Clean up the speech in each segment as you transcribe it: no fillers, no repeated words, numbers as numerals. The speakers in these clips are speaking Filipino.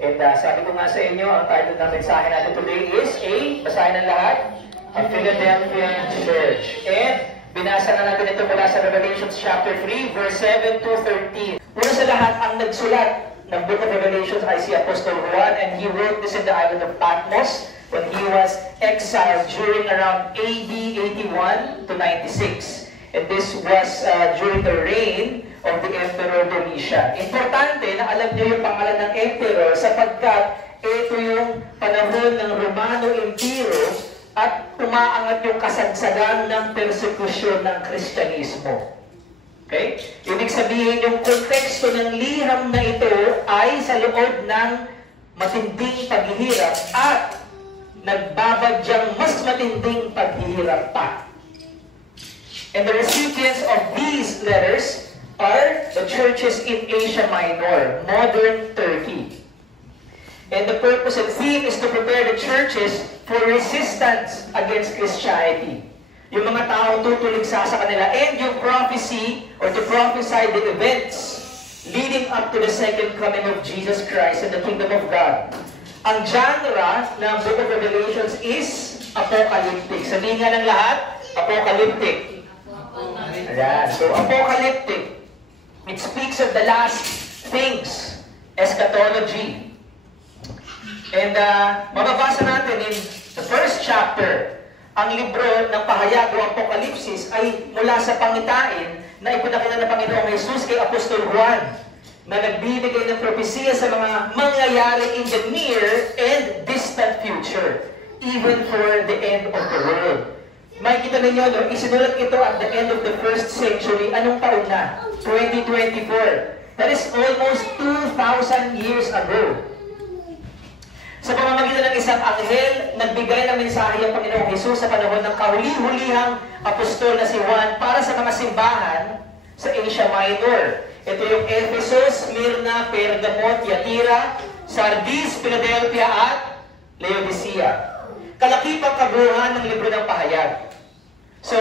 And sabi ko nga sa inyo, ang title ng mensahe natin today is basahin ng lahat, a Philadelphia Church. And binasa na natin ito mula sa Revelation chapter 3, verse 7 to 13. Una sa lahat, ang nagsulat ng Book of Revelation ay si Apostle Juan, and he wrote this in the island of Patmos when he was exiled during around AD 81 to 96. And this was during the reign of the Emperor Domitian. Importante na alam niyo yung pangalan ng Emperor sapagkat ito yung panahon ng Romano Empire at umaangat yung kasagsagan ng persekusyon ng Kristyanismo. Okay? Ibig sabihin yung konteksto ng liham na ito ay sa loob ng matinding paghihirap at nagbabadyang mas matinding paghihirap pa. And the recipients of these letters are the churches in Asia Minor, modern Turkey. And the purpose and theme is to prepare the churches for resistance against Christianity. Yung mga taong tutuligsa sa kanila, and yung prophecy or to prophesy the events leading up to the second coming of Jesus Christ and the kingdom of God. Ang genre ng Book of Revelations is apocalyptic. Sabihin nga ng lahat, apocalyptic. Ayan. So, apocalyptic, it speaks of the last things, eschatology. And mababasa natin in the first chapter, ang libro ng pahayag o Apokalipsis ay mula sa pangitain na ipinakita ng Panginoong Jesus kay Apostol Juan na nagbibigay ng propesiya sa mga mangyayari in the near and distant future, even for the end of the world. Makikita ninyo, no, isinulat ito at the end of the first century. Anong taon na? 2024. That is almost 2,000 years ago. Sa pamamagitan ng isang anghel, nagbigay ng mensahe ang Panginoong Jesus sa panahon ng kahuli-hulihang apostol na si Juan para sa mga simbahan sa Asia Minor. Ito yung Ephesus, Smyrna, Pergamo, Thyatira, Sardis, Philadelphia at Laodicea. Kalakipang kabuuan ng libro ng pahayag. So,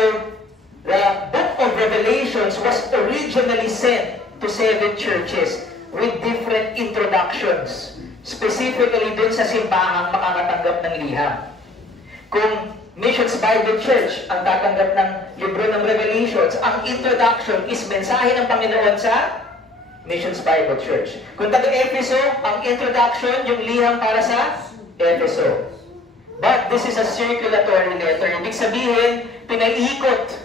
the Book of Revelations was originally sent to 7 churches with different introductions. Specifically dun sa simbahang makakatanggap ng liham. Kung Missions Bible Church ang tatanggap ng libro ng Revelations, ang introduction is mensahe ng Panginoon sa Missions Bible Church. Kung taga-Efeso, ang introduction, yung liham para sa Efeso. But this is a circulatory letter. Ibig sabihin, pinaiikot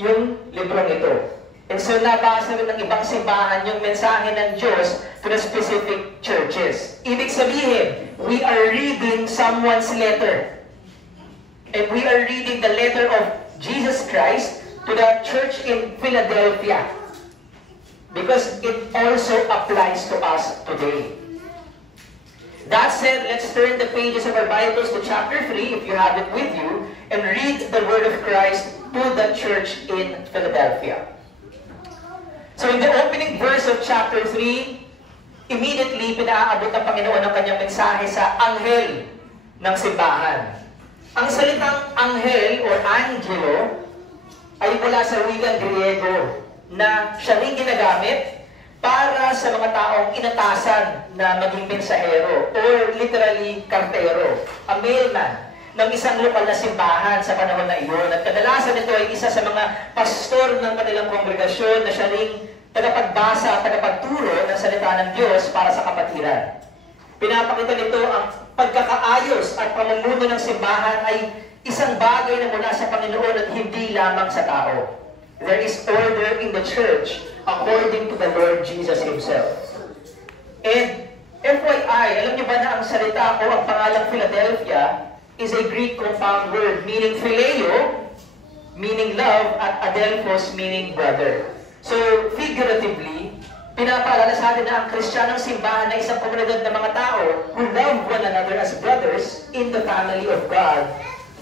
yung librong ito. And so nabasa rin ng ibang simbahan yung mensahe ng Diyos to the specific churches. Ibig sabihin, we are reading someone's letter. And we are reading the letter of Jesus Christ to the church in Philadelphia. Because it also applies to us today. That said, let's turn the pages of our Bibles to chapter 3, if you have it with you, and read the word of Christ to the church in Philadelphia. So in the opening verse of chapter 3, immediately pinaabot ng Panginoon ang kanyang mensahe sa anghel ng simbahan. Ang salitang anghel or angelo ay mula sa wikang Griego na siya rin ginagamit para sa mga taong inatasan na maging mensahero or literally kartero, a mailman ng isang lokal na simbahan sa panahon na iyon. At kadalasan ito ay isa sa mga pastor ng kanilang kongregasyon na siya ring tagapagbasa at tagapagturo ng salita ng Diyos para sa kapatiran. Pinapakita nito ang pagkakaayos at pamumuno ng simbahan ay isang bagay na mula sa Panginoon at hindi lamang sa tao. There is order in the church according to the Lord Jesus Himself. And FYI, alam niyo ba na ang salita o ang pangalang Philadelphia is a Greek compound word meaning phileo, meaning love, at adelphos, meaning brother. So, figuratively, pinapaalala sa atin na ang Kristiyanong simbahan na isang komunidad ng mga tao who love one another as brothers in the family of God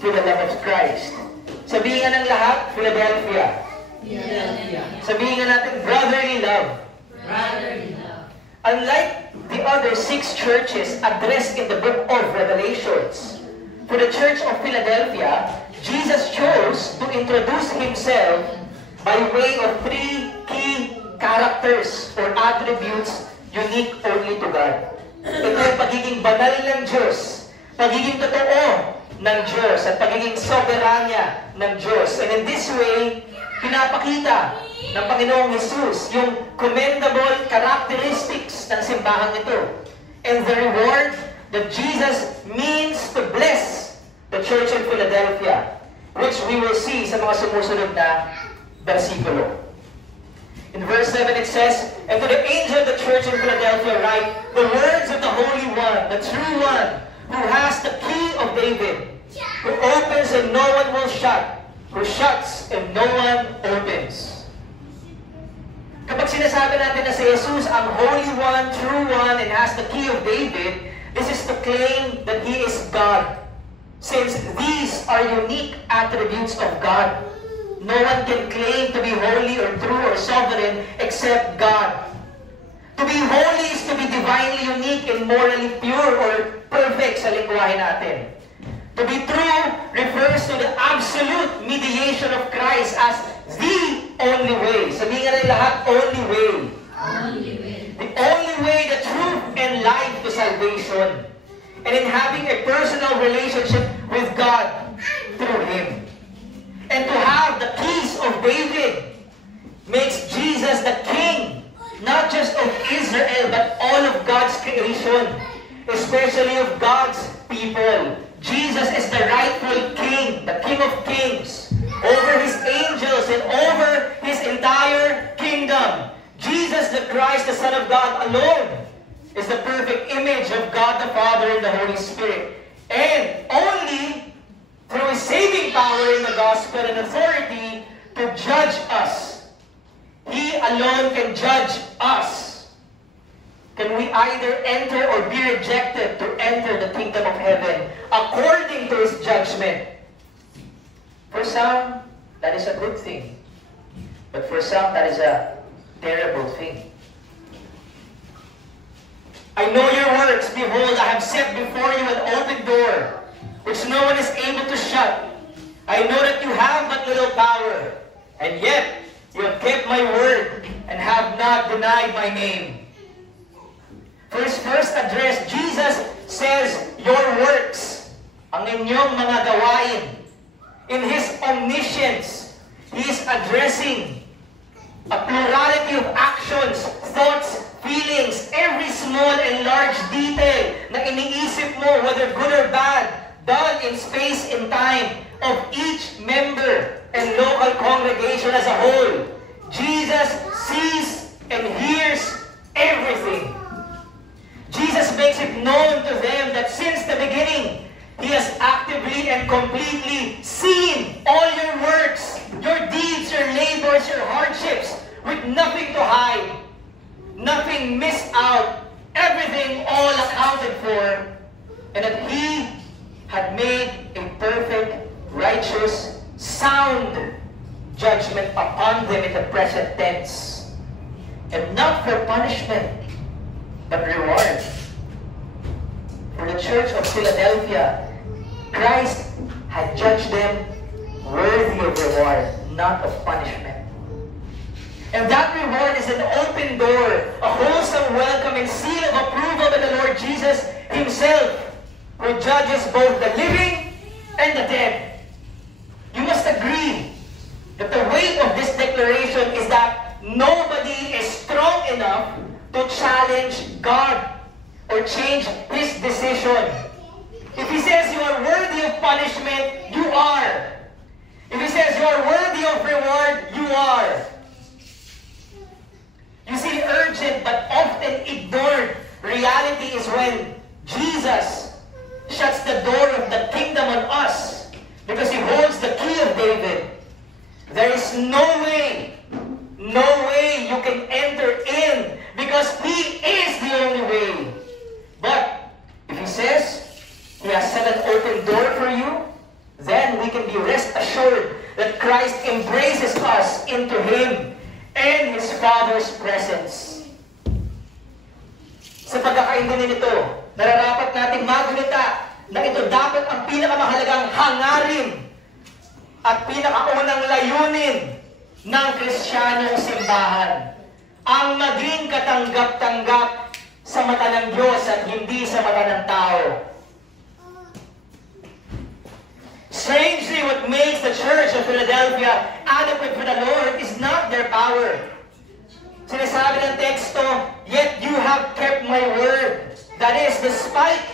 through the love of Christ. Sabihin nga ng lahat, Philadelphia. Sabihin nga natin, brotherly love. Brotherly love. Unlike the other 6 churches addressed in the book of Revelations, for the church of Philadelphia, Jesus chose to introduce Himself by way of 3 key characters or attributes unique only to God. Ito yung pagiging banal ng Diyos, pagiging totoo ng Diyos, at pagiging soberanya ng Diyos. And in this way, pinapakita ng Panginoong Jesus yung commendable characteristics ng simbahang ito. And the reward that Jesus means to bless the church in Philadelphia, which we will see sa mga sumusunod na versikulo. In verse 7 it says, "And to the angel of the church in Philadelphia write the words of the Holy One, the true One, who has the key of David, who opens and no one will shut, who shuts and no one opens." Kapag sinasabi natin na si Jesus ang Holy One, True One, and has the key of David, this is to claim that He is God. Since these are unique attributes of God, no one can claim to be holy or true or sovereign except God. To be holy is to be divinely unique and morally pure or perfect sa lingwahe natin. To be true refers to the absolute mediation of Christ as the only way. Sabihin nga rin lahat, only way. Only way. The only way, the truth and life to salvation. And in having a personal relationship with God through Him. And to have the keys of David makes Jesus the King, not just of Israel, but all of God's creation, especially of God's people. Jesus is the rightful King, the King of Kings, over His angels and over His entire kingdom. Jesus the Christ, the Son of God alone, is the perfect image of God the Father and the Holy Spirit. And only through His saving power in the gospel and authority to judge us. He alone can judge us. Can we either enter or be rejected to enter the kingdom of heaven according to His judgment? For some, that is a good thing. But for some, that is a terrible thing. I know your works. Behold, I have set before you an open door, which no one is able to shut. I know that you have but little power, and yet you have kept my word and have not denied my name. For His first address, Jesus says, your works, ang inyong mga gawain. In His omniscience, He is addressing a plurality of actions, thoughts, feelings, every small and large detail na iniisip mo, whether good or bad, done in space and time of each member and local congregation as a whole. Jesus sees and hears everything. Jesus makes it known to them that since the beginning, He has actively and completely seen all your works, your deeds, your labors, your hardships, with nothing to hide, nothing missed out, everything all accounted for, and that He had made a perfect, righteous, sound judgment upon them in the present tense. And not for punishment, but reward. For the church of Philadelphia, Christ had judged them worthy of reward, not of punishment. And that reward is an open door, a wholesome welcome and seal of approval by the Lord Jesus Himself, who judges both the living and the dead. You must agree that the weight of this declaration is that nobody is strong enough to challenge God or change His decision. If He says you are worthy of punishment, you are. If He says you are worthy of reward, you are. You see, urgent but often ignored reality is when Jesus shuts the door of the kingdom on us because He holds the key of David. There is no way you can enter in because He is the only way. But if He says He has set an open door for you, then we can be rest assured that Christ embraces us into Him and His Father's presence. Sa pagkakaintindi nito, nararapat nating magunita na ito dapat ang pinakamahalagang hangarin at pinakaunang layunin ng Kristiyanong simbahan. Ang maging katanggap-tanggap sa mata ng Diyos at hindi sa mata ng tao. Strangely, what makes the Church of Philadelphia adequate for the Lord is not their power. Sinasabi ng teksto, yet you have kept my word. That is, despite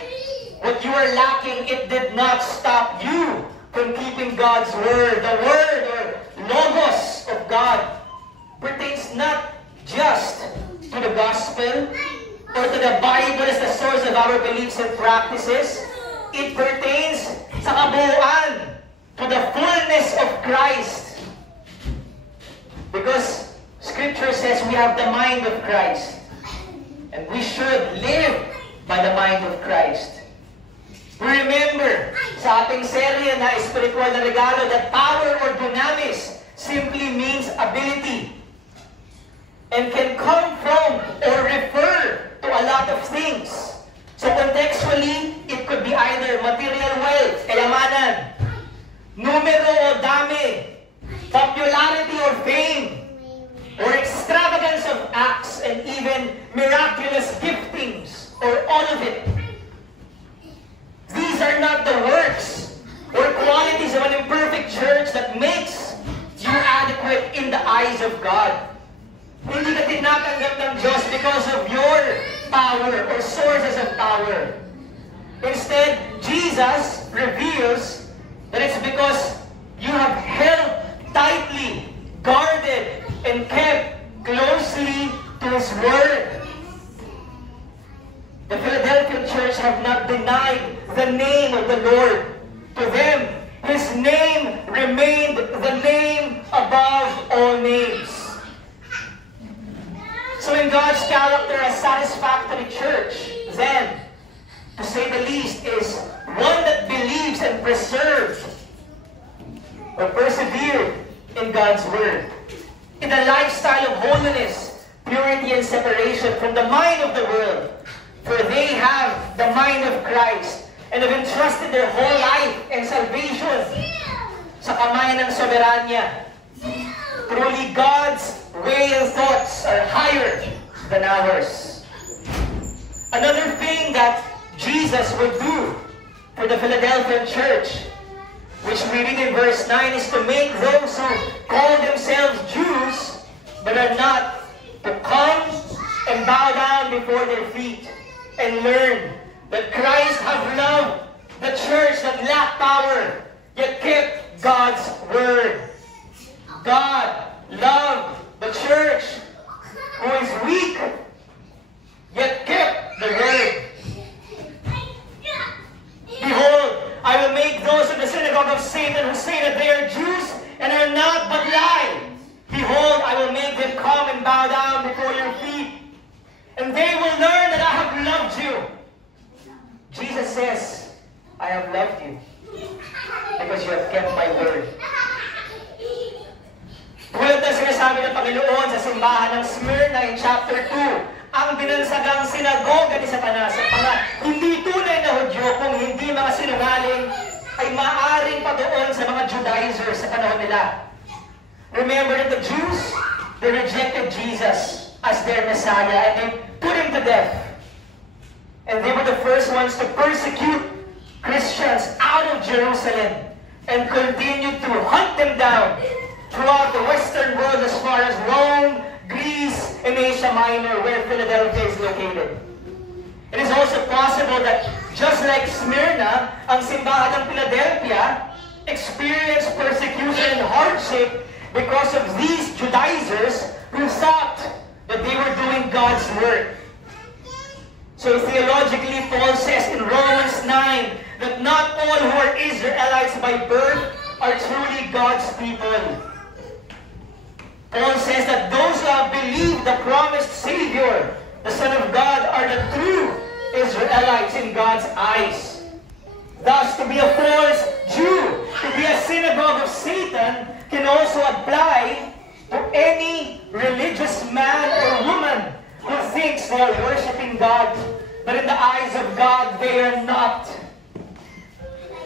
what you are lacking, it did not stop you from keeping God's word. The word or logos of God pertains not just to the gospel or to the Bible as the source of our beliefs and practices. It pertains sa kabuuan, to the fullness of Christ. Because Scripture says we have the mind of Christ. And we should live by the mind of Christ. Remember, sa ating serye na spiritual na regalo, that power or dunamis simply means ability. And can come from or refer to a lot of things. So contextually, it could be either material wealth, kayamanan, numero o dami, popularity or fame, or extravagance of acts, and even miraculous giftings, or all of it. These are not the works or qualities of an imperfect church that makes you adequate in the eyes of God. Hindi ka tinatanggap ng Diyos because of your power or sources of power. Instead, Jesus reveals that it's because you have held tightly, guarded, and kept closely to His Word. The Philadelphia church have not denied the name of the Lord. To them, His name remained the name above all names. So in God's character, a satisfactory church, then, to say the least, is one that believes and preserves or persevered in God's Word, in a lifestyle of holiness, purity, and separation from the mind of the world. For they have the mind of Christ and have entrusted their whole life and salvation sa kamay ng soberanya. Truly, God's way and thoughts are higher than ours. Another thing that Jesus would do for the Philadelphian church, which we read in verse 9, is to make those who call themselves Jews but are not to come and bow down before their feet and learn that Christ have loved the church that lacked power, yet kept God's word. God loved the church who is weak, yet kept the word. Behold, I will make those of the synagogue of Satan who say that they are Jews and are not but lie. Behold, I will make them come and bow down before your feet, and they will learn that I have loved you. Jesus says, I have loved you because you have kept my word. Tulad na sinasabi ng Panginoon sa simbahan ng Smyrna in chapter 2, ang binansagang sinagoga ni Satanas at mga hindi tunay na Hudyo, kung hindi mga sinungaling, ay maaring padoon sa mga Judaizers sa panahon nila. Remember that the Jews, they rejected Jesus as their Messiah and they put Him to death. And they were the first ones to persecute Christians out of Jerusalem and continued to hunt them down throughout the Western world as far as Rome, Greece, and Asia Minor, where Philadelphia is located. It is also possible that just like Smyrna, ang simbahan ng Philadelphia experienced persecution and hardship because of these Judaizers who thought that they were doing God's work. So theologically, Paul says in Romans 9 that not all who are Israelites by birth are truly God's people. Paul says that those who have believed the promised Savior, the Son of God, are the true Israelites in God's eyes. Thus, to be a false Jew, to be a synagogue of Satan, can also apply to any religious man or woman who thinks they are worshiping God, but in the eyes of God, they are not.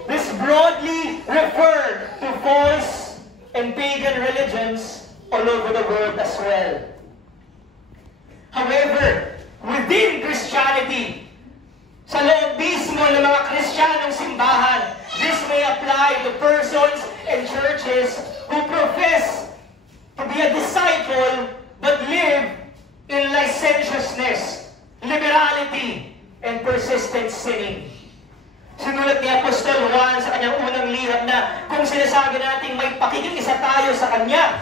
This broadly referred to false and pagan religions all over the world as well. However, with within Christianity. Sa loob mismo ng mga Kristiyanong simbahan, this may apply to persons and churches who profess to be a disciple but live in licentiousness, liberality, and persistent sinning. Sinulat ni Apostol Juan sa kanyang unang liham na kung sinasabi natin may pakikisa tayo sa Kanya,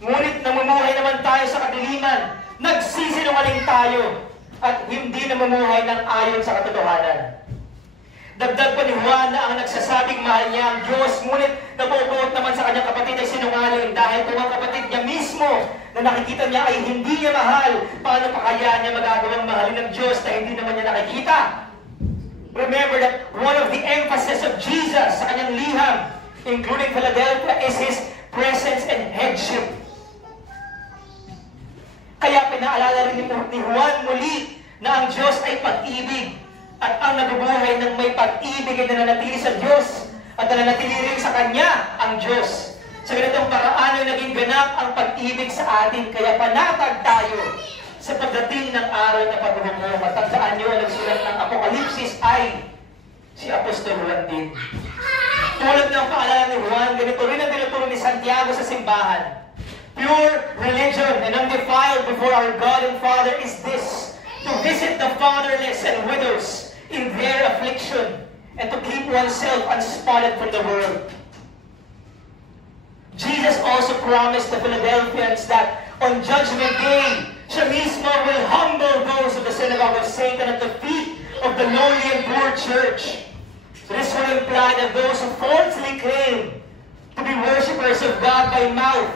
ngunit namumuhay naman tayo sa kadiliman, nagsisinungaling tayo, at hindi namumuhay ng ayon sa katotohanan. Dagdag pa ni Juan na ang nagsasabing mahal niya ang Diyos, ngunit nabubuot naman sa kanyang kapatid ay sinungaling dahil kung ang kapatid niya mismo na nakikita niya ay hindi niya mahal, paano pa kaya niya magagawang mahalin ng Diyos na hindi naman niya nakikita? Remember that one of the emphasis of Jesus sa kanyang liham, including Philadelphia, is His presence and headship. Kaya pinaalala rin ni Juan muli na ang Diyos ay pag-ibig at ang nabubuhay ng may pag-ibig ay nananatili sa Diyos at nananatili rin sa Kanya ang Diyos. Sa ganitong paraan ay naging ganap ang pag-ibig sa atin, kaya panatag tayo sa pagdating ng araw na paghuhukom. Matandaan niyo, ang nagsulat ng Apokalipsis ay si Apostol Juan din. Tulad ng paalala ni Juan, ganito rin ang tinuturo ni Santiago sa simbahan. Pure religion and undefiled before our God and Father is this, to visit the fatherless and widows in their affliction and to keep oneself unspotted from the world. Jesus also promised the Philadelphians that on Judgment Day, siya mismo will humble those of the synagogue of Satan at the feet of the lowly and poor church. So this will imply that those who falsely claim to be worshippers of God by mouth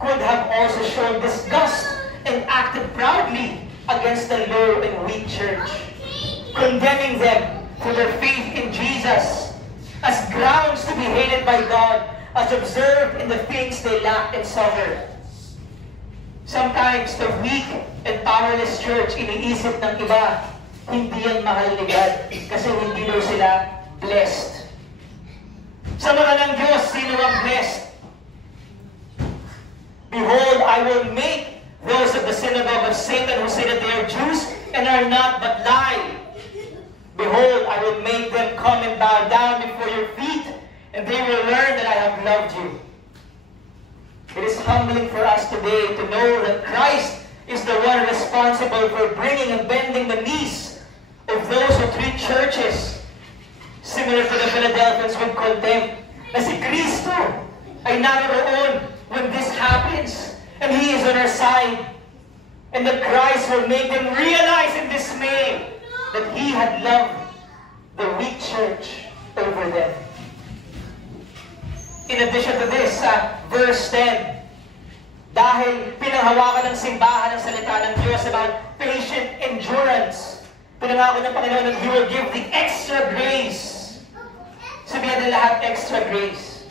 could have also shown disgust and acted proudly against the low and weak church, condemning them for their faith in Jesus as grounds to be hated by God, as observed in the things they lack and suffer. Sometimes the weak and powerless church, iniisip ng iba, hindi yan mahal ni God kasi hindi daw sila blessed. Sa mga ng Diyos, sino ang blessed? Behold, I will make those of the synagogue of Satan who say that they are Jews and are not but lie. Behold, I will make them come and bow down before your feet, and they will learn that I have loved you. It is humbling for us today to know that Christ is the one responsible for bringing and bending the knees of those who treat churches similar to the Philadelphians with contempt. Na si Kristo ay naroon when this happens, and He is on our side, and that Christ will make them realize in dismay that He had loved the weak church over them. In addition to this, verse 10, dahil pinanghawakan ng simbahan ang salita ng Diyos about patient endurance, pinangako ng Panginoon that He will give the extra grace. Sabihan ng lahat, extra grace.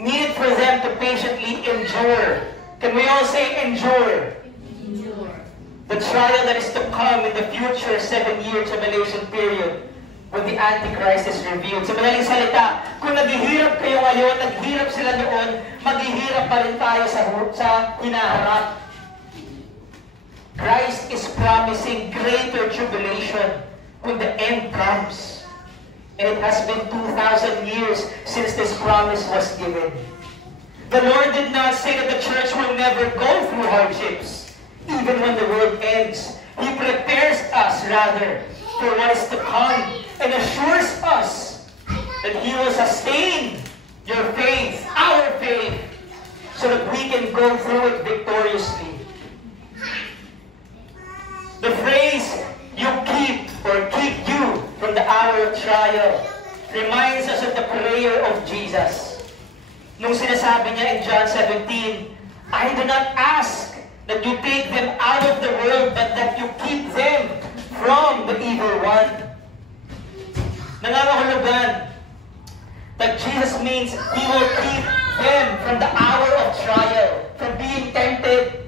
Needed for them to patiently endure. Can we all say endure? Endure. The trial that is to come in the future 7-year tribulation period when the Antichrist is revealed. Sa madaling salita, kung naghihirap kayo ngayon, naghihirap sila noon, maghihirap pa rin tayo sa hinaharap. Christ is promising greater tribulation when the end comes. And it has been 2,000 years since this promise was given. The Lord did not say that the church will never go through hardships, even when the world ends. He prepares us, rather, for what is to come, and assures us that He will sustain your faith, our faith, so that we can go through it victoriously. The phrase, "you keep" or "keep you" from the hour of trial reminds us of the prayer of Jesus. Nung sinasabi niya in John 17, "I do not ask that you take them out of the world, but that you keep them from the evil one." Nangangahulugan that Jesus means He will keep them from the hour of trial, from being tempted.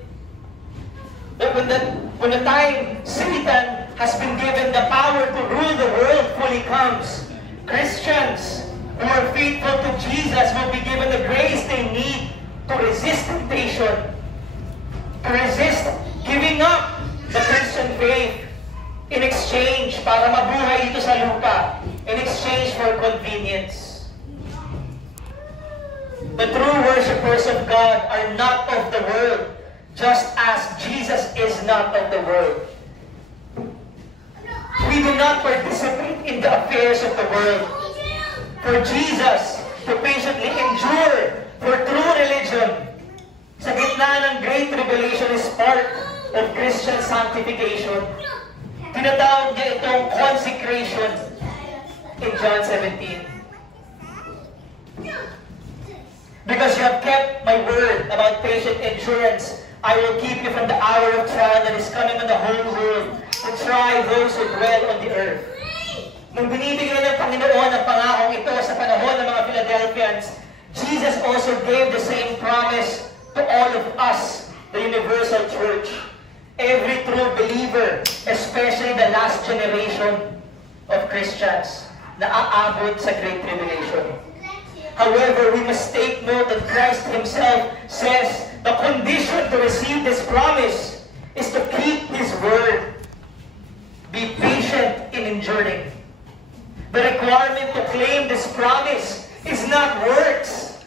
But when the time Satan has been given the power to rule the world fully comes, Christians who are faithful to Jesus will be given the grace they need to resist temptation, to resist giving up the and faith in exchange para mabuhay dito sa lupa, in exchange for convenience. The true worshipers of God are not of the world, just as Jesus is not of the world. We do not participate in the affairs of the world. For Jesus to patiently endure for true religion sa gitna ng Great Tribulation is part of Christian sanctification. Tinatawag niya itong consecration in John 17. Because you have kept my word about patient endurance, I will keep you from the hour of trial that is coming on the whole world to try those who dwell on the earth. Nung binibigyan ng Panginoon ang pangakong ito sa panahon ng mga Philadelphians, Jesus also gave the same promise to all of us, the universal church. Every true believer, especially the last generation of Christians na aabot sa Great Tribulation. However, we must take note that Christ Himself says the condition to receive this promise is to keep His word. Be patient in enduring. The requirement to claim this promise is not works,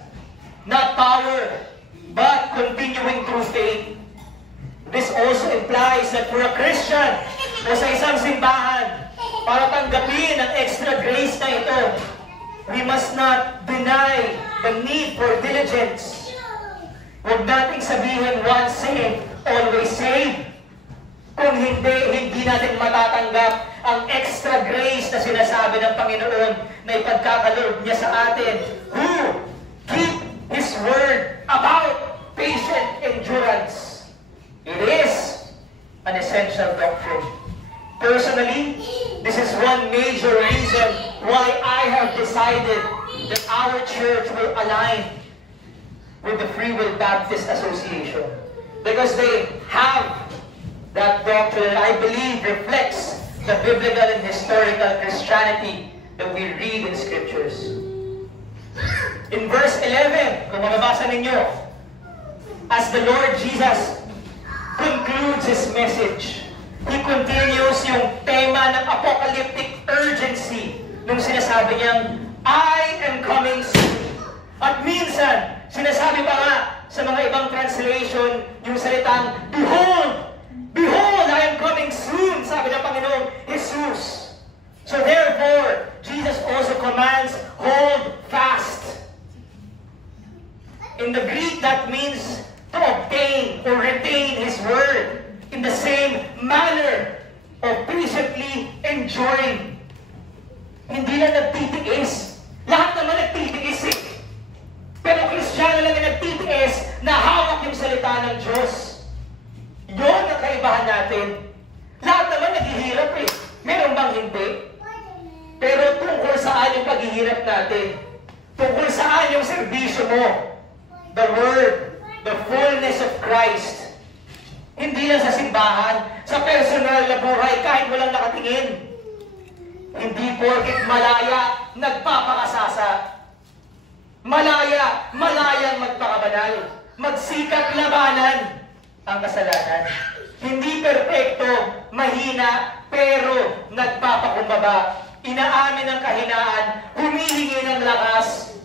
not power, but continuing through faith. This also implies that for a Christian o sa isang simbahan, para tanggapin ang extra grace na ito, we must not deny the need for diligence. Huwag nating sabihin once saved, always saved. Kung hindi natin matatanggap ang extra grace na sinasabi ng Panginoon na ipagkakaloob niya sa atin, who keep His word about patient endurance. It is an essential doctrine. Personally, this is one major reason why I have decided that our church will align with the Free Will Baptist Association. Because they have that doctrine, I believe, reflects the biblical and historical Christianity that we read in Scriptures. In verse 11, kung mababasa ninyo, as the Lord Jesus concludes His message, He continues yung tema ng apocalyptic urgency nung sinasabi niyang, I am coming soon. At minsan, sinasabi pa nga sa mga ibang translation, yung salitang, Behold! Behold, I am coming soon, sabi ng Panginoong Jesus. So therefore, Jesus also commands, hold fast. In the Greek, that means to obtain or retain His word in the same manner of patiently enduring. Hindi lang nagtitiis. Lahat naman nagtitiis eh. Pero Kristiyano lang yung nagtitiis na hawak yung salita ng Diyos. Yun ang kaibahan natin. Lahat naman naghihirap eh. Meron bang hindi? Pero tungkol saan yung paghihirap natin? Tungkol saan yung serbisyo mo? The Word, the fullness of Christ. Hindi lang sa simbahan, sa personal na buhay, kahit walang nakatingin. Hindi porket malaya, nagpapakasasa. Malayang magpakabanal. Magsikap labanan ang kasalanan. Hindi perpekto, mahina, pero nagpapakumbaba. Inaamin ang kahinaan, humihingi ng lakas,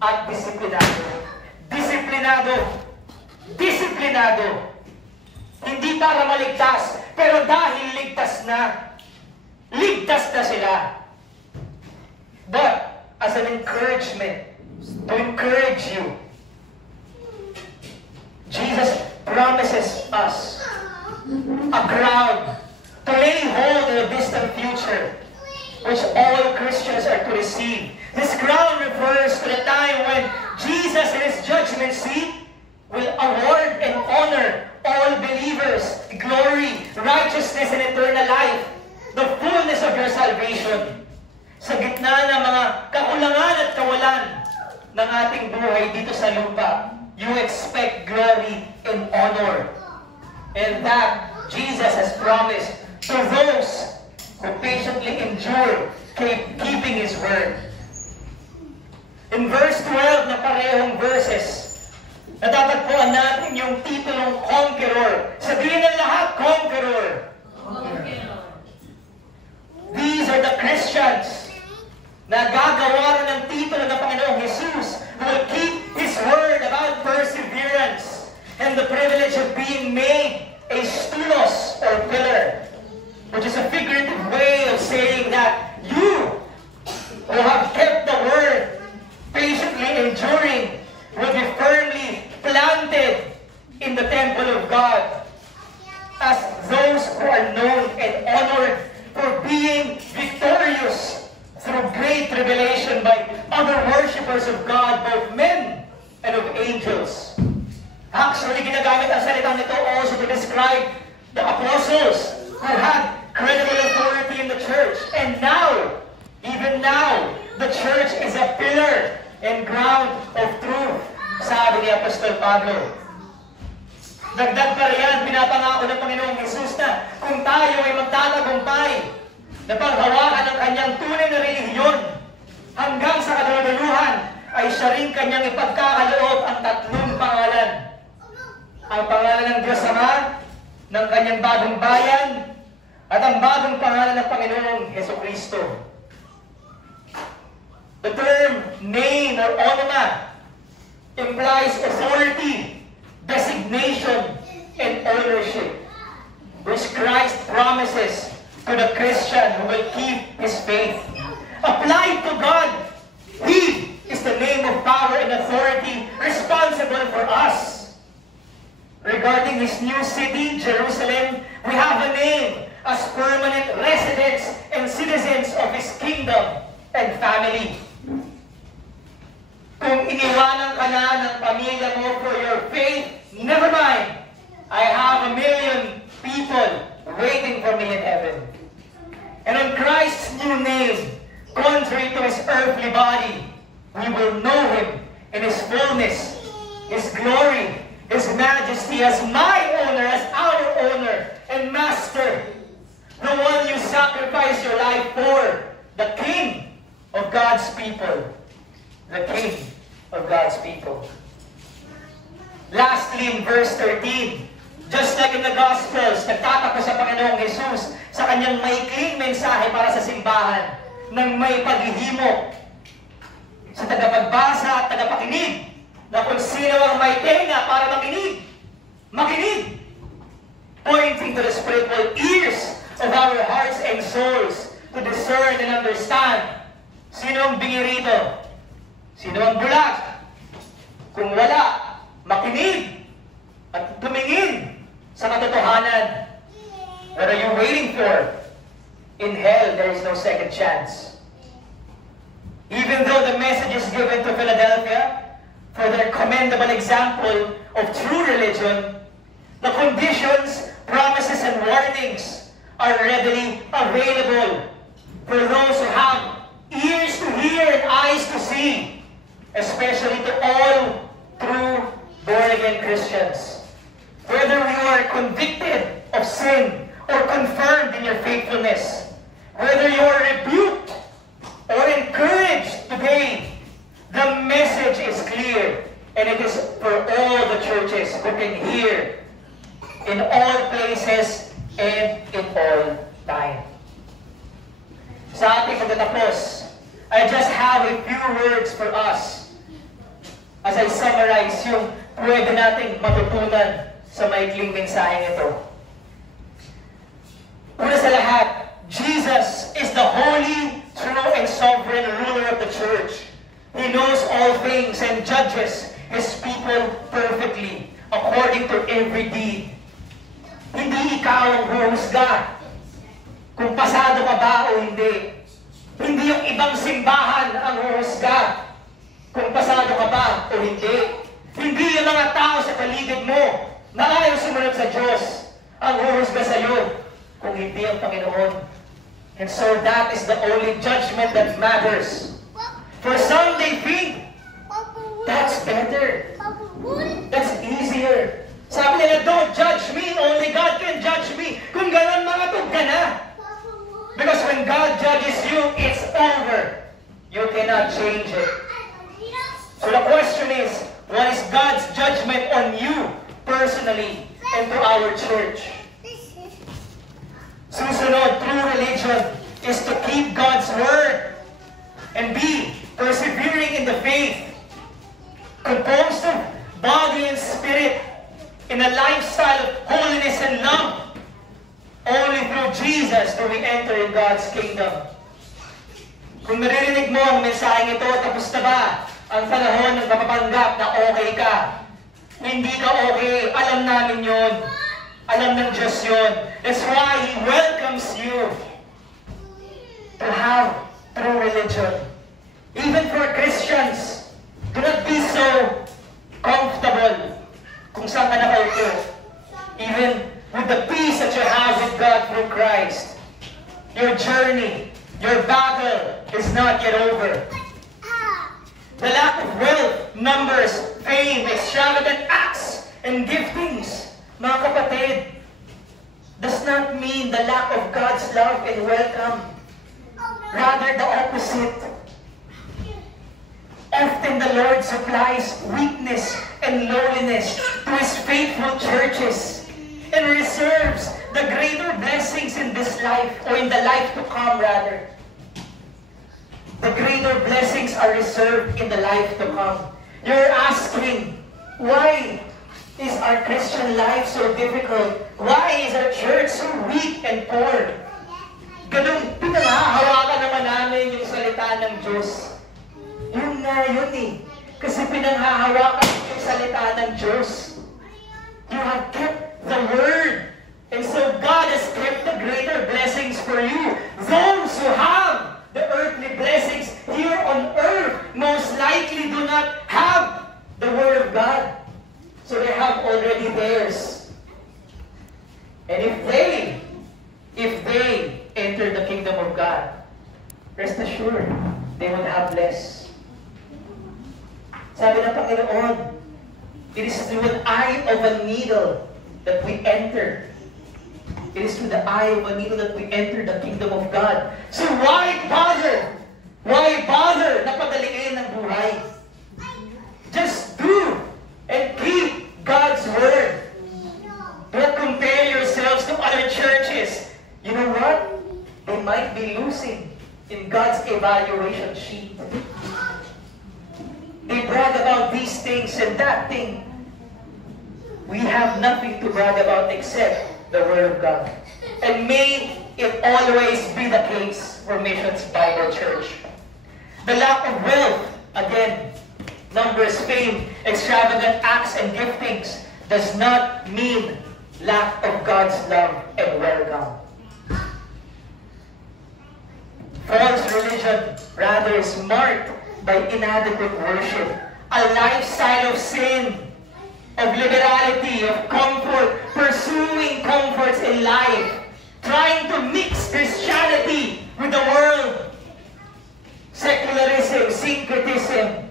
at disiplinado. Disiplinado. Hindi para maligtas, pero dahil ligtas na sila. But, as an encouragement, to encourage you, Jesus promises us a crown to lay hold in a distant future, which all Christians are to receive. This crown refers to the time when Jesus in His judgment seat will award and honor all believers glory, righteousness, and eternal life, the fullness of your salvation. Sa gitna ng mga kakulangan at kawalan ng ating buhay dito sa lupa, you expect glory and honor. And that Jesus has promised to those who patiently endure, keeping His word. In verse 12 na parehong verses, natatagpuan natin yung titulong conqueror. Sabihin ng lahat, conqueror. image of being made a stulos or pillar, which is a figurative way of saying that you who have kept the word, patiently enduring, will be firmly planted in the temple of God as those who are known and honored for being victorious through great revelation by other worshippers of God, both men and of angels. Actually, ginagamit ang salitang ito also to describe the apostles who had credible authority in the church. And now, even now, the church is a pillar and ground of truth, sabi ni Apostol Pablo. Dagdag pa riyan, pinapangako ng Panginoong Jesus na kung tayo ay magtatagumpay na paghawakan ng kanyang tunay na relihiyon hanggang sa kadululuhan, ay siya rin kanyang ipagkakaloob ang tatlong pangalan. Ang pangalan ng Diyos Ama, ng kanyang bagong bayan, at ang bagong pangalan ng Panginoong Jesucristo. The term name or onoma implies authority, designation, and ownership, which Christ promises to the Christian who will keep his faith. Applied to God, He is the name of power and authority responsible for us. Regarding His new city, Jerusalem, we have a name as permanent residents and citizens of His kingdom and family. Kung iniwanan ka na ng pamilya mo for your faith, never mind. I have 1 million people waiting for me in heaven. And on Christ's new name, contrary to His earthly body, we will know Him in His fullness, His glory, His majesty as my owner, as our owner and master, the one you sacrifice your life for, the King of God's people. The King of God's people. Lastly, in verse 13, just like in the Gospels, nagtatapos sa Panginoong Jesus sa kanyang maikling mensahe para sa simbahan ng may paghihimo sa tagapagbasa at tagapakinig na kung sino ang may tenga para makinig, makinig, pointing to the spiritual ears of our hearts and souls to discern and understand. Sino ang bingi rito? Sino ang bulag? Kung wala, makinig at tumingin sa katotohanan. What are you waiting for? In hell, there is no second chance. Even though the message is given to Philadelphia for their commendable example of true religion, the conditions, promises, and warnings are readily available for those who have ears to hear and eyes to see, especially to all true born-again Christians. Whether you are convicted of sin or confirmed in your faithfulness, whether you are rebuked or encouraged today, the message is clear, and it is for all the churches who can hear in all places and in all time. Sa ating pagtatapos, I just have a few words for us as I summarize yung pwede nating matutunan sa maikling mensaheng ito. Una sa lahat, Jesus is the holy, true, and sovereign ruler of the church. He knows all things and judges His people perfectly according to every deed. Hindi ikaw ang huhusga kung pasado ka ba o hindi. Hindi yung ibang simbahan ang huhusga kung pasado ka ba o hindi. Hindi yung mga tao sa paligid mo na ayaw sumunod sa Diyos ang huhusga sa iyo kung hindi ang Panginoon. And so that is the only judgment that matters. For some, they think, that's better. That's easier. Sabi nila, don't judge me. Only God can judge me. Kung gano'n, mga ka na. Because when God judges you, it's over. You cannot change it. So the question is, what is God's judgment on you personally and to our church? Susunod, true religion is to keep God's word and be persevering in the faith, composed of body and spirit, in a lifestyle of holiness and love. Only through Jesus do we enter in God's kingdom. Kung naririnig mo ang mensaheng ito, tapos na ba ang panahon ng mapapanggap na okay ka? Hindi ka okay. Alam namin yon. Alam ng Diyos yon. That's why He welcomes you to have true religion. Even for Christians, do not be so comfortable kung saan ka nakaupo. Even with the peace that you have with God through Christ, your journey, your battle is not yet over. The lack of wealth, numbers, fame, extravagant acts, and giftings, mga kapatid, does not mean the lack of God's love and welcome. Rather, the opposite. Often the Lord supplies weakness and lowliness to His faithful churches and reserves the greater blessings in this life, or in the life to come rather. The greater blessings are reserved in the life to come. You're asking, why is our Christian life so difficult? Why is our church so weak and poor? Ganun, pinanghahawakan naman namin yung salita ng Diyos. Yun nga yun eh. Kasi pinanghahawakan yung salita ng Diyos. You have kept the Word. And so God has kept the greater blessings for you. Those who have the earthly blessings here on earth most likely do not have the Word of God. So they have already theirs. And if they enter the kingdom of God, rest assured, they will have less. Sabi ng Panginoon, it is through an eye of a needle that we enter. It is through the eye of a needle that we enter the kingdom of God. So why bother? Why bother na padaliin ang buhay? Just do and keep God's Word. Don't compare yourselves to other churches. You know what? They might be losing in God's evaluation sheet. They brag about these things and that thing. We have nothing to brag about except the Word of God. And may it always be the case for Missions Bible Church. The lack of wealth, again, numbers, fame, extravagant acts, and giftings does not mean lack of God's love and welcome. False religion, rather, is marked by inadequate worship, a lifestyle of sin, of liberality, of comfort, pursuing comforts in life, trying to mix Christianity with the world, secularism, syncretism,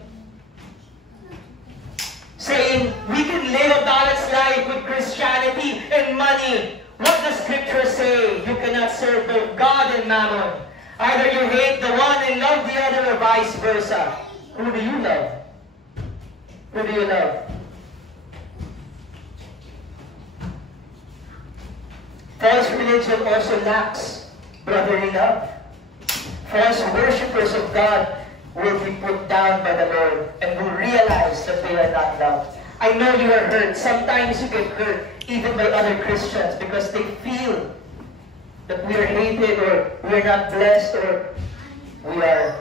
saying we can live a balanced life with Christianity and money. What does Scripture say? You cannot serve both God and mammon. Either you hate the one and love the other, or vice versa. Who do you love? Who do you love? False religion also lacks brotherly love. False worshippers of God will be put down by the Lord and will realize that they are not loved. I know you are hurt. Sometimes you get hurt even by other Christians because they feel that we are hated, or we are not blessed, or we are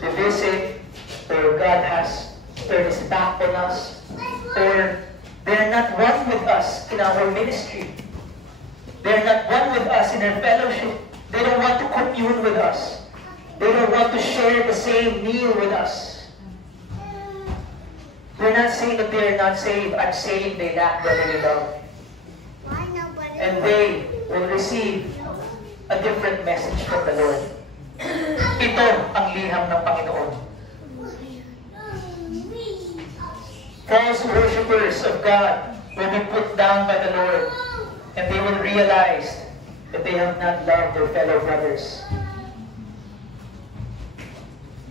divisive, or God has turned His back on us, or they are not one with us in our ministry. They are not one with us in our fellowship. They don't want to commune with us. They don't want to share the same meal with us. We're not saying that they are not saved. I'm saying they lack brotherly love. And they will receive a different message from the Lord. Ito ang liham ng Panginoon. False worshippers of God will be put down by the Lord, and they will realize that they have not loved their fellow brothers.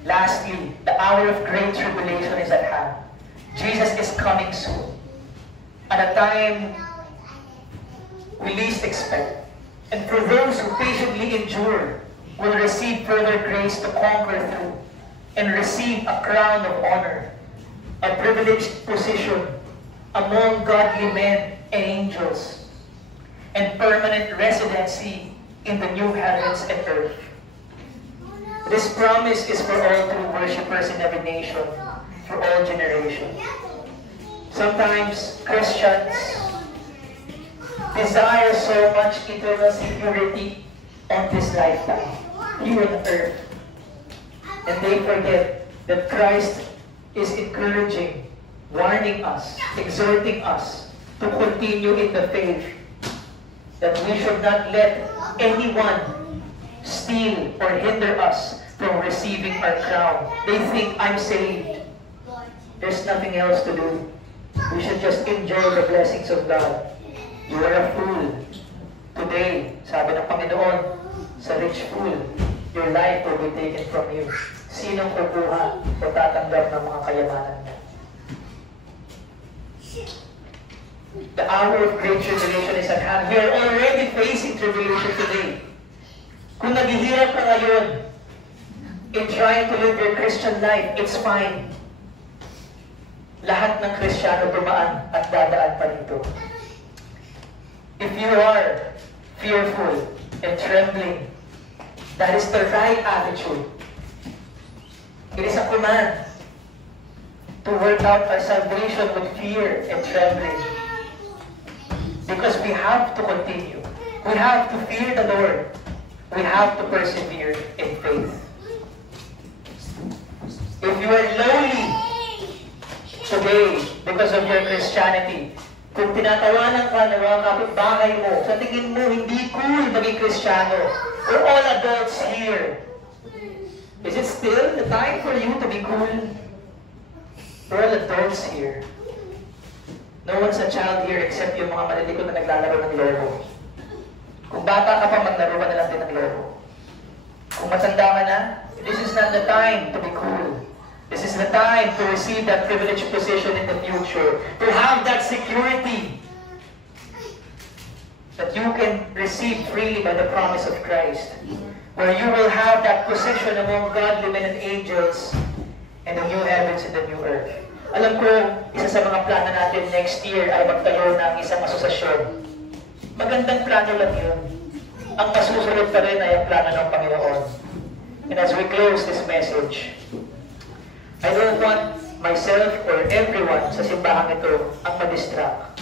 Lastly, the hour of great tribulation is at hand. Jesus is coming soon, at a time we least expect. And for those who patiently endure, will receive further grace to conquer through, and receive a crown of honor, a privileged position, among godly men and angels, and permanent residency in the new heavens and earth. This promise is for all true worshippers in every nation, for all generations. Sometimes Christians desire so much eternal security on this lifetime, here on earth, and they forget that Christ is encouraging, warning us, exhorting us to continue in the faith, that we should not let anyone steal or hinder us from receiving our crown. They think, I'm saved. There's nothing else to do. We should just enjoy the blessings of God. You are a fool. Today, sabi ng Panginoon, sa rich fool, your life will be taken from you. Sinong kukuha o tatanggap ng mga kayamanan mo? The hour of great tribulation is at hand. We are already facing tribulation today. Kung naghihirap ka ngayon in trying to live your Christian life, it's fine. Lahat ng Kristiyano dumaan at dadaan pa dito. If you are fearful and trembling, that is the right attitude. It is a command to work out our salvation with fear and trembling. Because we have to continue. We have to fear the Lord. We have to persevere in faith. If you are lonely today because of your Christianity, kung tinatawanan ka ng mga kapitbahay mo, sa tingin mo hindi cool maging Kristiyano, we're all adults here. Is it still the time for you to be cool? We're all adults here. No one's a child here except yung mga malilikot na naglalaro ng laro. Kung bata ka pa, maglaro ka na lang din ng laro. Kung matanda ka na, this is not the time to be cool. This is the time to receive that privileged position in the future. To have that security that you can receive freely by the promise of Christ. Where you will have that position among godly men and angels and the new heavens and the new earth. Alam ko, isa sa mga plano natin next year ay magtayo ng isang asosasyon. Magandang plano lang yun. Ang masusunod pa rin ay ang plano ng Panginoon. And as we close this message, I don't want myself or everyone sa simbahan ito ang madistract.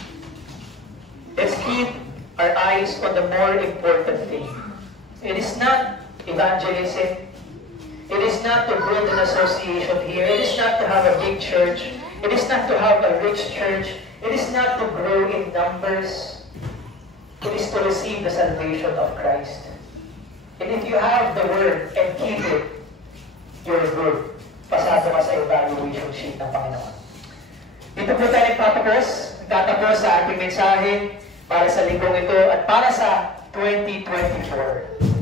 Let's keep our eyes on the more important thing. It is not evangelism. It is not to build an association here. It is not to have a big church. It is not to have a rich church. It is not to grow in numbers. It is to receive the salvation of Christ. And if you have the word and keep it, you're good. Pasado ka sa evaluation sheet ng Panginoon. Dito po tayo nagtatapos sa ating mensahe para sa linggong ito at para sa 2024.